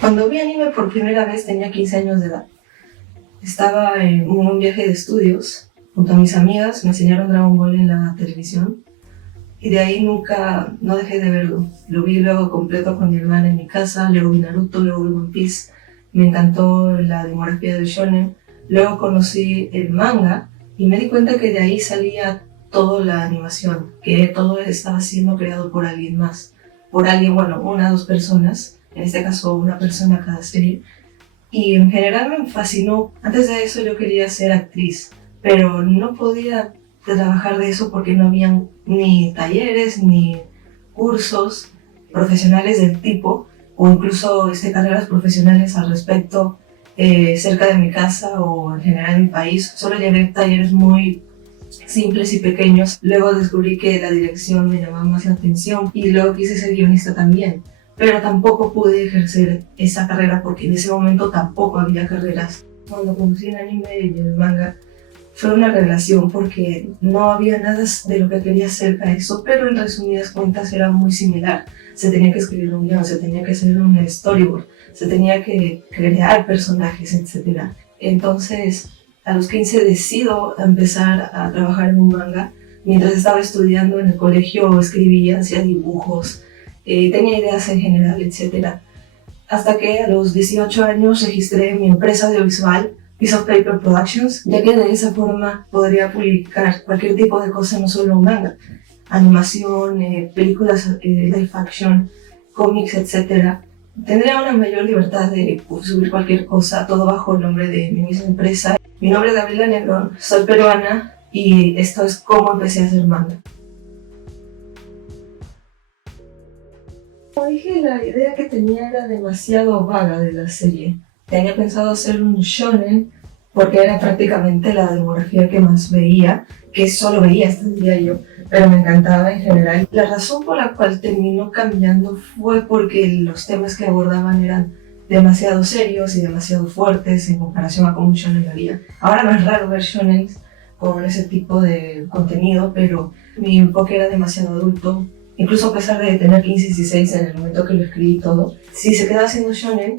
Cuando vi anime por primera vez tenía 15 años de edad. Estaba en un viaje de estudios junto a mis amigas, me enseñaron Dragon Ball en la televisión y de ahí no dejé de verlo. Lo vi luego completo con mi hermana en mi casa, luego vi Naruto, luego vi One Piece. Me encantó la demografía del shonen. Luego conocí el manga y me di cuenta que de ahí salía toda la animación, que todo estaba siendo creado por alguien más. Por alguien, bueno, una o dos personas, en este caso una persona cada serie. Y en general me fascinó. Antes de eso yo quería ser actriz, pero no podía trabajar de eso porque no habían ni talleres ni cursos profesionales del tipo o incluso carreras profesionales al respecto cerca de mi casa o en general en mi país. Solo llevé talleres muy simples y pequeños. Luego descubrí que la dirección me llamaba más la atención y luego quise ser guionista también. Pero tampoco pude ejercer esa carrera porque en ese momento tampoco había carreras. Cuando conocí el anime y el manga fue una revelación porque no había nada de lo que quería acerca de eso, pero en resumidas cuentas era muy similar. Se tenía que escribir un guión, se tenía que hacer un storyboard, se tenía que crear personajes, etc. Entonces, a los 15 decido empezar a trabajar en un manga. Mientras estaba estudiando en el colegio escribía, hacía dibujos, tenía ideas en general, etc. Hasta que a los 18 años registré mi empresa audiovisual, Piece of Paper Productions, ya que de esa forma podría publicar cualquier tipo de cosa, no solo un manga, animación, películas live action, cómics, etc. Tendría una mayor libertad de subir cualquier cosa, todo bajo el nombre de mi misma empresa. Mi nombre es Gabriela Negrón, soy peruana y esto es cómo empecé a hacer manga. Como dije, la idea que tenía era demasiado vaga de la serie. Tenía pensado hacer un shonen porque era prácticamente la demografía que más veía, que solo veía hasta el día yo, pero me encantaba en general. La razón por la cual terminó cambiando fue porque los temas que abordaban eran demasiado serios y demasiado fuertes en comparación a cómo un shonen lo haría. Ahora no es raro ver shonen con ese tipo de contenido, pero mi enfoque era demasiado adulto. Incluso a pesar de tener 15 y 16 en el momento que lo escribí todo, si se quedaba haciendo shonen,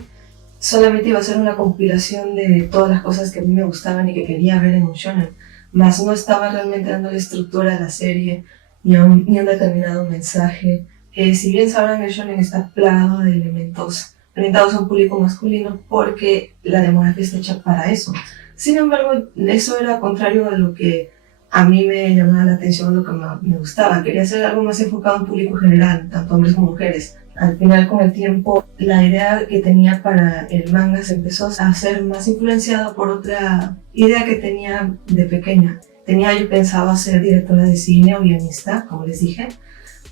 solamente iba a ser una compilación de todas las cosas que a mí me gustaban y que quería ver en un shonen, más no estaba realmente dando la estructura a la serie ni a un determinado mensaje. Si bien sabrán, el shonen está plagado de elementos orientados a un público masculino porque la demografía está hecha para eso. Sin embargo, eso era contrario a lo que a mí me llamaba la atención, lo que me gustaba. Quería hacer algo más enfocado en público general, tanto hombres como mujeres. Al final, con el tiempo, la idea que tenía para el manga se empezó a ser más influenciada por otra idea que tenía de pequeña. Yo pensaba ser directora de cine o guionista, como les dije,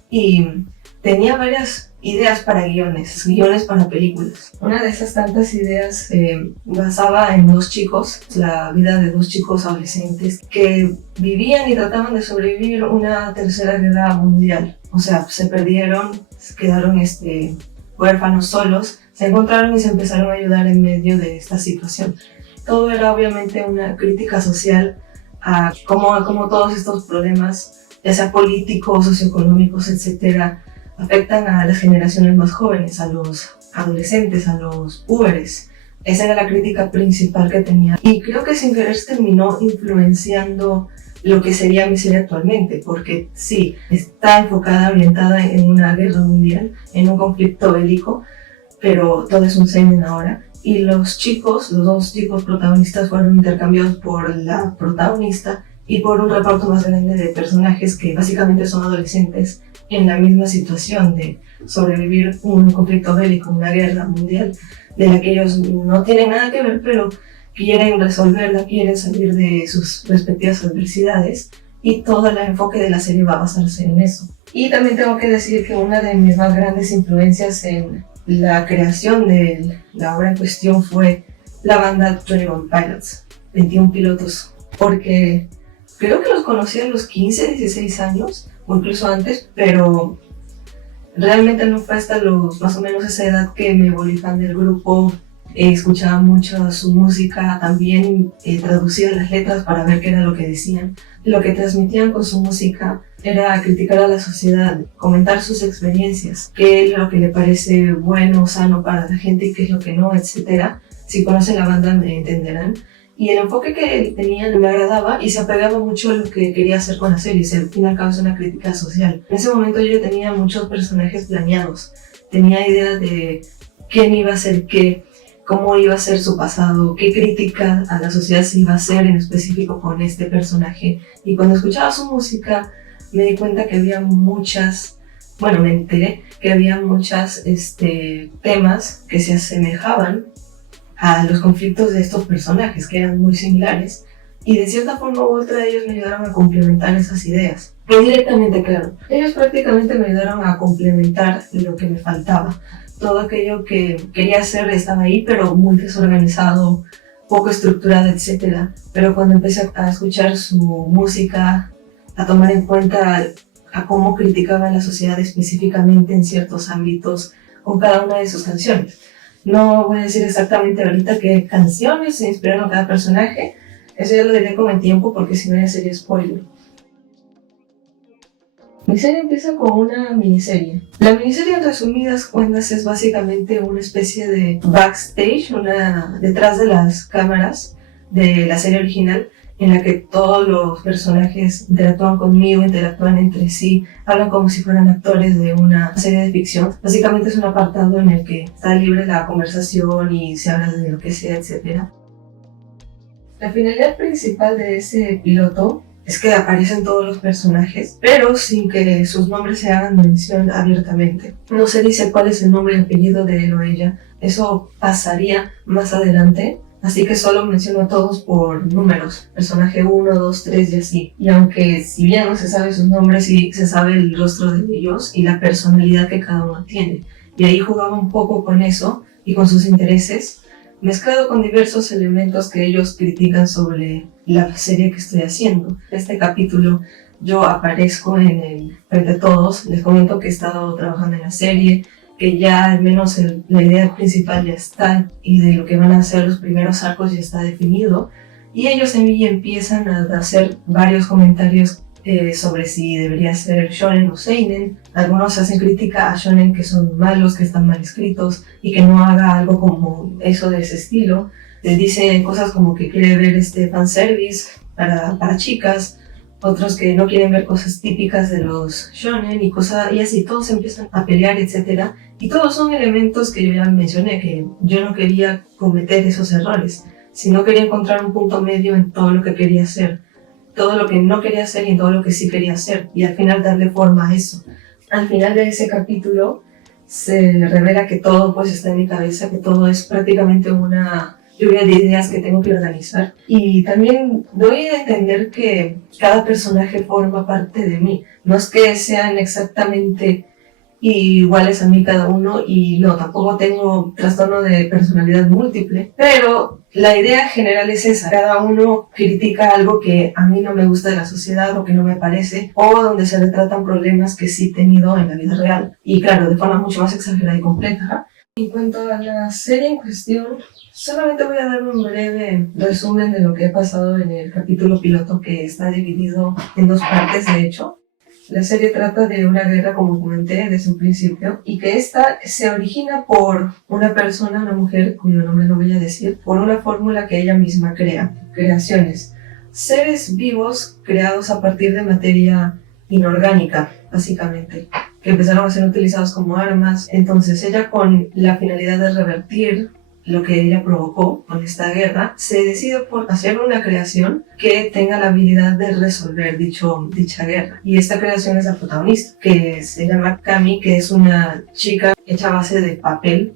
y tenía varias ideas para guiones para películas. Una de esas tantas ideas basaba en dos chicos, la vida de dos chicos adolescentes que vivían y trataban de sobrevivir una tercera guerra mundial. O sea, se perdieron, quedaron huérfanos solos, se encontraron y se empezaron a ayudar en medio de esta situación. Todo era obviamente una crítica social a cómo todos estos problemas, ya sea políticos, socioeconómicos, etcétera, afectan a las generaciones más jóvenes, a los adolescentes, a los púberes. Esa era la crítica principal que tenía. Y creo que sin querer terminó influenciando lo que sería mi serie actualmente, porque sí, está enfocada, orientada en una guerra mundial, en un conflicto bélico, pero todo es un seinen ahora. Y los dos chicos protagonistas fueron intercambiados por la protagonista y por un reparto más grande de personajes que básicamente son adolescentes en la misma situación de sobrevivir un conflicto bélico, una guerra mundial, de la que ellos no tienen nada que ver, pero quieren resolverla, quieren salir de sus respectivas adversidades, y todo el enfoque de la serie va a basarse en eso. Y también tengo que decir que una de mis más grandes influencias en la creación de la obra en cuestión fue la banda 21 Pilots, 21 pilotos, porque creo que los conocí a los 15, 16 años, o incluso antes, pero realmente no fue hasta más o menos esa edad que me volví fan del grupo. Escuchaba mucho su música, también traducía las letras para ver qué era lo que decían. Lo que transmitían con su música era criticar a la sociedad, comentar sus experiencias, qué es lo que le parece bueno o sano para la gente y qué es lo que no, etc. Si conocen la banda me entenderán. Y el enfoque que tenían me agradaba y se apegaba mucho a lo que quería hacer con la serie. Al fin y al cabo es una crítica social. En ese momento yo tenía muchos personajes planeados. Tenía ideas de quién iba a ser qué, cómo iba a ser su pasado, qué crítica a la sociedad se iba a hacer en específico con este personaje. Y cuando escuchaba su música me di cuenta que había me enteré que había muchos temas que se asemejaban a los conflictos de estos personajes, que eran muy similares, y de cierta forma u otra ellos me ayudaron a complementar esas ideas. Indirectamente, claro. Ellos prácticamente me ayudaron a complementar lo que me faltaba. Todo aquello que quería hacer estaba ahí, pero muy desorganizado, poco estructurado, etc. Pero cuando empecé a escuchar su música, a tomar en cuenta a cómo criticaba la sociedad específicamente en ciertos ámbitos con cada una de sus canciones. No voy a decir exactamente ahorita qué canciones se inspiraron a cada personaje, eso ya lo diré con el tiempo porque si no ya sería spoiler. Mi serie empieza con una miniserie. La miniserie en resumidas cuentas es básicamente una especie de backstage, detrás de las cámaras de la serie original, en la que todos los personajes interactúan conmigo, interactúan entre sí, hablan como si fueran actores de una serie de ficción. Básicamente es un apartado en el que está libre la conversación y se habla de lo que sea, etc. La finalidad principal de ese piloto es que aparecen todos los personajes, pero sin que sus nombres se hagan mención abiertamente. No se dice cuál es el nombre y apellido de él o ella. Eso pasaría más adelante. Así que solo menciono a todos por números, personaje 1, 2, 3 y así. Y aunque si bien no se sabe sus nombres, sí se sabe el rostro de ellos y la personalidad que cada uno tiene. Y ahí jugaba un poco con eso y con sus intereses, mezclado con diversos elementos que ellos critican sobre la serie que estoy haciendo. En este capítulo yo aparezco frente a todos, les comento que he estado trabajando en la serie, que ya al menos la idea principal ya está y de lo que van a ser los primeros arcos ya está definido, y ellos en mí empiezan a hacer varios comentarios sobre si debería ser shonen o seinen. Algunos hacen crítica a shonen que son malos, que están mal escritos y que no haga algo como eso de ese estilo. Dicen cosas como que quiere ver fanservice para chicas, otros que no quieren ver cosas típicas de los shonen y así todos empiezan a pelear, etc. Y todos son elementos que yo ya mencioné, que yo no quería cometer esos errores, sino quería encontrar un punto medio en todo lo que quería hacer, todo lo que no quería hacer y todo lo que sí quería hacer, y al final darle forma a eso. Al final de ese capítulo se revela que todo pues está en mi cabeza, que todo es prácticamente una lluvia de ideas que tengo que organizar. Y también doy a entender que cada personaje forma parte de mí. No es que sean exactamente iguales a mí cada uno, y no, tampoco tengo trastorno de personalidad múltiple, pero la idea general es esa. Cada uno critica algo que a mí no me gusta de la sociedad o que no me parece, o donde se retratan problemas que sí he tenido en la vida real, y claro, de forma mucho más exagerada y compleja. En cuanto a la serie en cuestión, solamente voy a dar un breve resumen de lo que ha pasado en el capítulo piloto, que está dividido en dos partes de hecho. La serie trata de una guerra, como comenté desde un principio, y que esta se origina por una persona, una mujer, cuyo nombre no voy a decir, por una fórmula que ella misma crea. Creaciones. Seres vivos creados a partir de materia inorgánica, básicamente, que empezaron a ser utilizados como armas. Entonces ella, con la finalidad de revertir lo que ella provocó con esta guerra, se decide por hacer una creación que tenga la habilidad de resolver dicha guerra. Y esta creación es la protagonista, que se llama Kami, que es una chica hecha a base de papel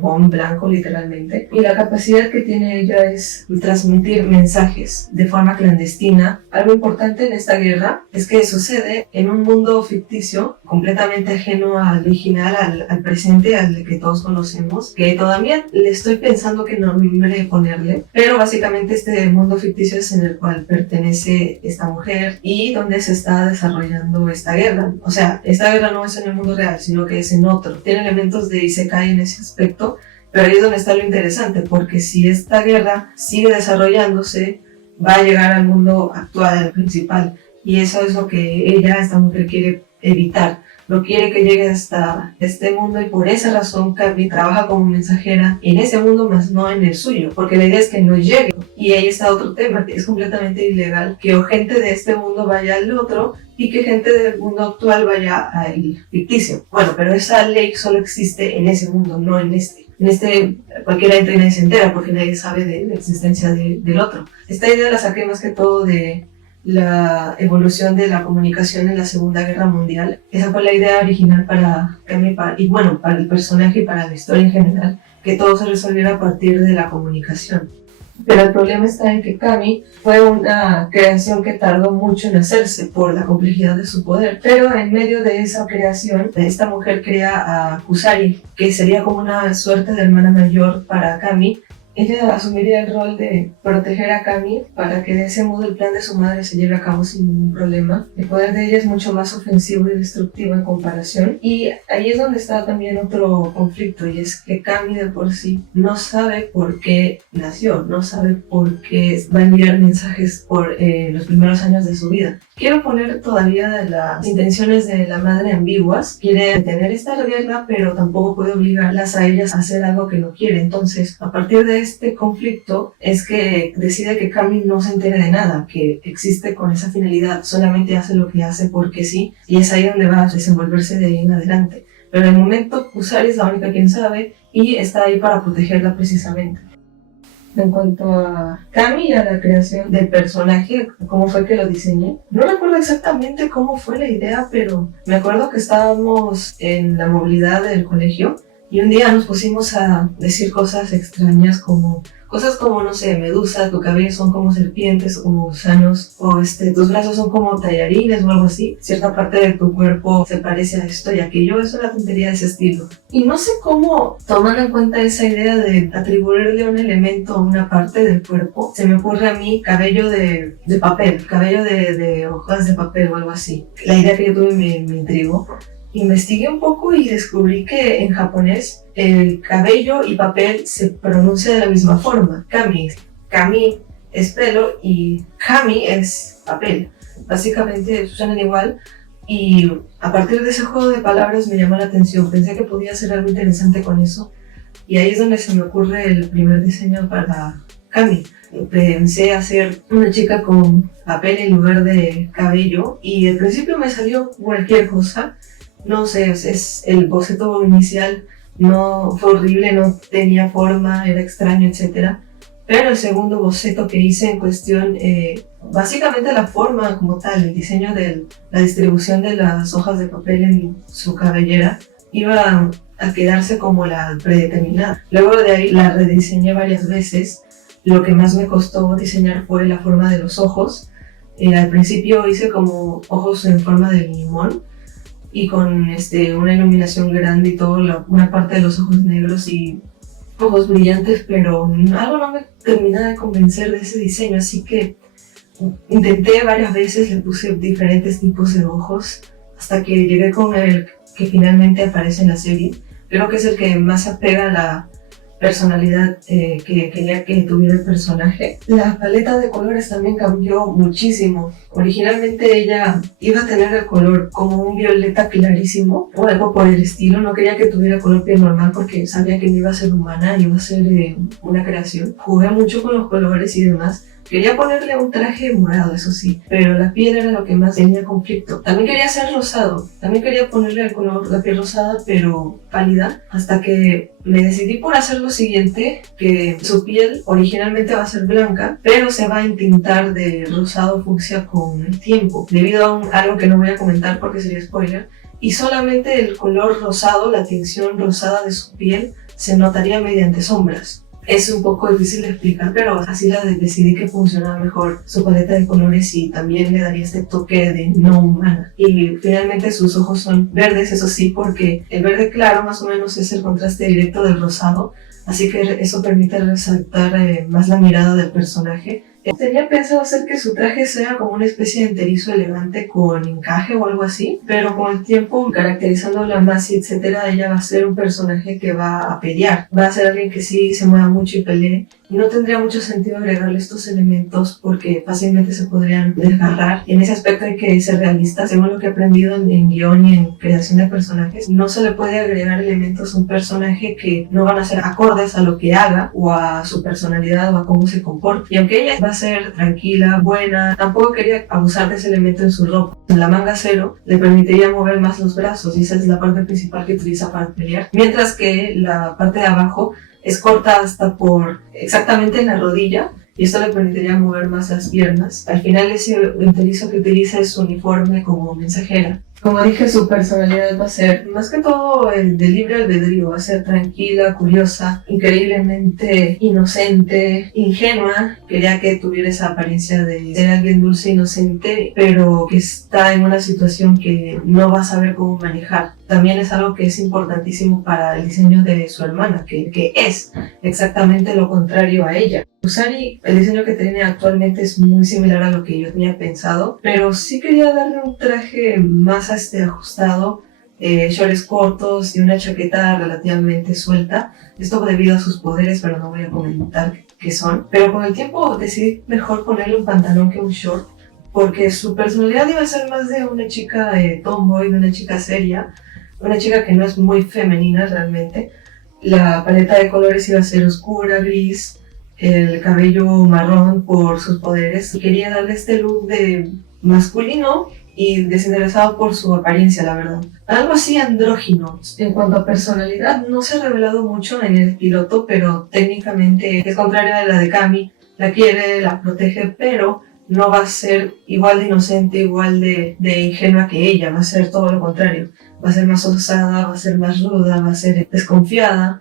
bond blanco literalmente. Y la capacidad que tiene ella es transmitir mensajes de forma clandestina. Algo importante en esta guerra es que sucede en un mundo ficticio completamente ajeno al original, al presente, al que todos conocemos, que todavía le estoy pensando qué nombre ponerle, pero básicamente este mundo ficticio es en el cual pertenece esta mujer y donde se está desarrollando esta guerra. O sea, esta guerra no es en el mundo real, sino que es en otro. Tiene elementos de Isekai en ese aspecto, pero ahí es donde está lo interesante, porque si esta guerra sigue desarrollándose, va a llegar al mundo actual, al principal, Y eso es lo que esta mujer quiere evitar. No quiere que llegue hasta este mundo y por esa razón Cami trabaja como mensajera en ese mundo, más no en el suyo, porque la idea es que no llegue. Y ahí está otro tema, que es completamente ilegal que o gente de este mundo vaya al otro y que gente del mundo actual vaya al ficticio. Bueno, pero esa ley solo existe en ese mundo, no en este. En este cualquiera entra y nadie se entera porque nadie sabe de la existencia del otro. Esta idea la saqué más que todo de la evolución de la comunicación en la Segunda Guerra Mundial. Esa fue la idea original para Cami y bueno, para el personaje y para la historia en general, que todo se resolviera a partir de la comunicación. Pero el problema está en que Cami fue una creación que tardó mucho en hacerse por la complejidad de su poder. Pero en medio de esa creación, esta mujer crea a Kusari, que sería como una suerte de hermana mayor para Cami. Ella asumiría el rol de proteger a Cami para que de ese modo el plan de su madre se lleve a cabo sin ningún problema. El poder de ella es mucho más ofensivo y destructivo en comparación. Y ahí es donde está también otro conflicto, y es que Cami de por sí no sabe por qué nació, no sabe por qué va a enviar mensajes por los primeros años de su vida. Quiero poner todavía las intenciones de la madre ambiguas. Quiere detener esta guerra, pero tampoco puede obligarlas a ellas a hacer algo que no quiere. Entonces, a partir de este conflicto es que decide que Cami no se entere de nada, que existe con esa finalidad, solamente hace lo que hace porque sí, y es ahí donde va a desenvolverse de ahí en adelante. Pero en el momento Kusari es la única quien sabe y está ahí para protegerla precisamente. En cuanto a Cami y a la creación del personaje, cómo fue que lo diseñé, no recuerdo exactamente cómo fue la idea, pero me acuerdo que estábamos en la movilidad del colegio y un día nos pusimos a decir cosas extrañas como no sé, medusa, tu cabello son como serpientes o como gusanos, o tus brazos son como tallarines o algo así, cierta parte de tu cuerpo se parece a esto y aquello. Es una tontería de ese estilo. Y no sé cómo, tomando en cuenta esa idea de atribuirle un elemento a una parte del cuerpo, se me ocurre a mí cabello de papel, cabello de hojas de papel o algo así. La idea que yo tuve me intrigó. Investigué un poco y descubrí que en japonés el cabello y papel se pronuncia de la misma forma. Kami es pelo y kami es papel. Básicamente suenan igual y a partir de ese juego de palabras me llamó la atención. Pensé que podía hacer algo interesante con eso y ahí es donde se me ocurre el primer diseño para Kami. Pensé hacer una chica con papel en lugar de cabello y al principio me salió cualquier cosa. No sé, es el boceto inicial no fue horrible, no tenía forma, era extraño, etc. Pero el segundo boceto que hice en cuestión, básicamente la forma como tal, el diseño de la distribución de las hojas de papel en su cabellera, iba a quedarse como la predeterminada. Luego de ahí la rediseñé varias veces. Lo que más me costó diseñar fue la forma de los ojos. Al principio hice como ojos en forma de limón, y con una iluminación grande y todo, una parte de los ojos negros y ojos brillantes, pero algo no me terminaba de convencer de ese diseño, así que intenté varias veces, le puse diferentes tipos de ojos, hasta que llegué con el que finalmente aparece en la serie. Creo que es el que más apega a la personalidad que quería que tuviera el personaje. La paleta de colores también cambió muchísimo. Originalmente ella iba a tener el color como un violeta clarísimo o algo por el estilo. No quería que tuviera color piel normal porque sabía que no iba a ser humana, iba a ser una creación. Jugué mucho con los colores y demás. Quería ponerle un traje morado, eso sí, pero la piel era lo que más tenía conflicto. También quería hacer rosado, también quería ponerle el color, la piel rosada, pero pálida, hasta que me decidí por hacer lo siguiente, que su piel originalmente va a ser blanca, pero se va a entintar de rosado fucsia con el tiempo, debido a algo que no voy a comentar porque sería spoiler, y solamente el color rosado, la tinción rosada de su piel, se notaría mediante sombras. Es un poco difícil de explicar, pero así decidí que funcionaba mejor su paleta de colores y también le daría este toque de no humana. Y finalmente sus ojos son verdes, eso sí, porque el verde claro más o menos es el contraste directo del rosado, así que eso permite resaltar más la mirada del personaje. Tenía pensado hacer que su traje sea como una especie de enterizo elegante con encaje o algo así, pero con el tiempo, caracterizándola más y etcétera, ella va a ser un personaje que va a pelear. Va a ser alguien que sí se mueva mucho y pelee. y no tendría mucho sentido agregarle estos elementos porque fácilmente se podrían desgarrar. En ese aspecto hay que ser realista. Según lo que he aprendido en guión y en creación de personajes, no se le puede agregar elementos a un personaje que no van a ser acordes a lo que haga o a su personalidad o a cómo se comporta. Y aunque ella va a ser tranquila, buena, tampoco quería abusar de ese elemento en su ropa. En la manga cero le permitiría mover más los brazos y esa es la parte principal que utiliza para pelear, mientras que la parte de abajo es corta hasta por exactamente en la rodilla y esto le permitiría mover más las piernas. Al final ese utilizo que utiliza es su uniforme como mensajera. Como dije, su personalidad va a ser más que todo el de libre albedrío, va a ser tranquila, curiosa, increíblemente inocente, ingenua. Quería que tuviera esa apariencia de ser alguien dulce, inocente, pero que está en una situación que no va a saber cómo manejar. También es algo que es importantísimo para el diseño de su hermana, que es exactamente lo contrario a ella. Usari, el diseño que tiene actualmente es muy similar a lo que yo tenía pensado, pero sí quería darle un traje más ajustado, shorts cortos y una chaqueta relativamente suelta. Esto debido a sus poderes, pero no voy a comentar qué son. Pero con el tiempo decidí mejor ponerle un pantalón que un short, porque su personalidad iba a ser más de una chica tomboy, de una chica seria, una chica que no es muy femenina realmente. La paleta de colores iba a ser oscura, gris, el cabello marrón por sus poderes. Quería darle este look de masculino y desinteresado por su apariencia, la verdad. Algo así andrógino. En cuanto a personalidad, no se ha revelado mucho en el piloto, pero técnicamente es contraria a la de Kami. La quiere, la protege, pero no va a ser igual de inocente, igual de ingenua que ella. Va a ser todo lo contrario. Va a ser más osada, va a ser más ruda, va a ser desconfiada.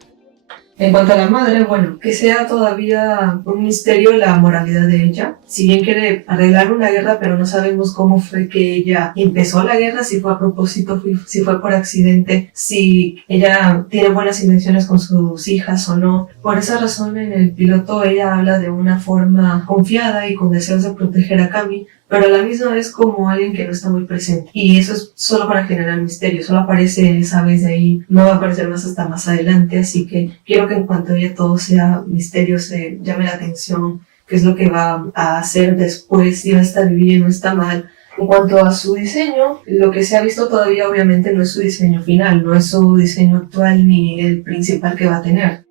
En cuanto a la madre, bueno, que sea todavía un misterio la moralidad de ella. Si bien quiere arreglar una guerra, pero no sabemos cómo fue que ella empezó la guerra, si fue a propósito, si fue por accidente, si ella tiene buenas intenciones con sus hijas o no. Por esa razón, en el piloto ella habla de una forma confiada y con deseos de proteger a Kami, pero a la misma vez como alguien que no está muy presente. Y eso es solo para generar misterio, solo aparece esa vez de ahí, no va a aparecer más hasta más adelante, así que quiero que en cuanto ella todo sea misterio, se llame la atención, qué es lo que va a hacer después, si va a estar bien o está mal. En cuanto a su diseño, lo que se ha visto todavía obviamente no es su diseño final, no es su diseño actual ni el principal que va a tener.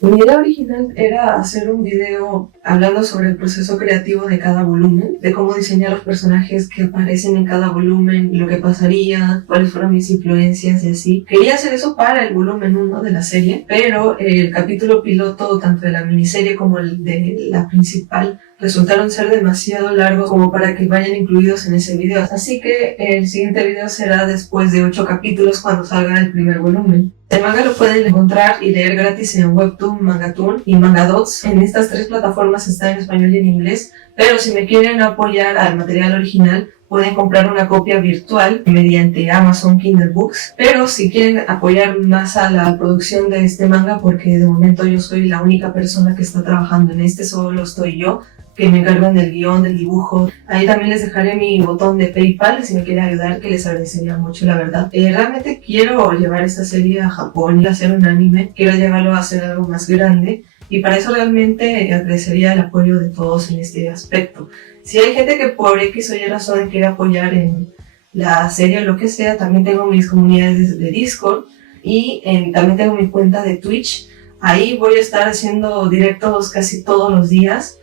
Mi idea original era hacer un video hablando sobre el proceso creativo de cada volumen, de cómo diseñar los personajes que aparecen en cada volumen, lo que pasaría, cuáles fueron mis influencias y así. Quería hacer eso para el volumen 1 de la serie, pero el capítulo piloto, tanto de la miniserie como el de la principal, resultaron ser demasiado largos como para que vayan incluidos en ese video. Así que el siguiente video será después de 8 capítulos cuando salga el primer volumen. El manga lo pueden encontrar y leer gratis en Webtoon, Mangatoon y Mangadots. En estas 3 plataformas está en español y en inglés, pero si me quieren apoyar al material original, pueden comprar una copia virtual mediante Amazon Kindle Books. Pero si quieren apoyar más a la producción de este manga, porque de momento yo soy la única persona que está trabajando en este, solo estoy yo, que me encargan del guión, del dibujo. Ahí también les dejaré mi botón de PayPal si me quieren ayudar, que les agradecería mucho, la verdad. Realmente quiero llevar esta serie a Japón y hacer un anime. Quiero llevarlo a hacer algo más grande y para eso realmente agradecería el apoyo de todos en este aspecto. Si hay gente que por X o Y razón quiere apoyar en la serie o lo que sea, también tengo mis comunidades de Discord y también tengo mi cuenta de Twitch. Ahí voy a estar haciendo directos casi todos los días.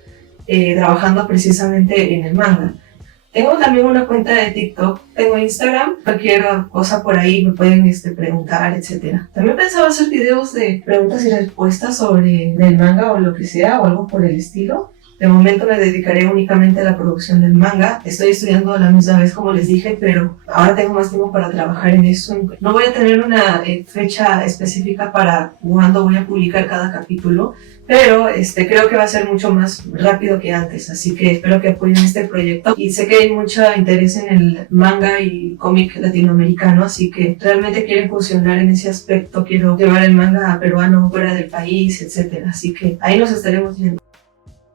Trabajando precisamente en el manga. Tengo también una cuenta de TikTok, tengo Instagram, cualquier cosa por ahí me pueden preguntar, etc. También pensaba hacer videos de preguntas y respuestas sobre el manga o lo que sea, o algo por el estilo. De momento me dedicaré únicamente a la producción del manga. Estoy estudiando a la misma vez, como les dije, pero ahora tengo más tiempo para trabajar en eso. No voy a tener una fecha específica para cuándo voy a publicar cada capítulo, pero creo que va a ser mucho más rápido que antes, así que espero que apoyen este proyecto. Y sé que hay mucho interés en el manga y cómic latinoamericano, así que realmente quiero incursionar en ese aspecto. Quiero llevar el manga a peruano fuera del país, etc. Así que ahí nos estaremos viendo.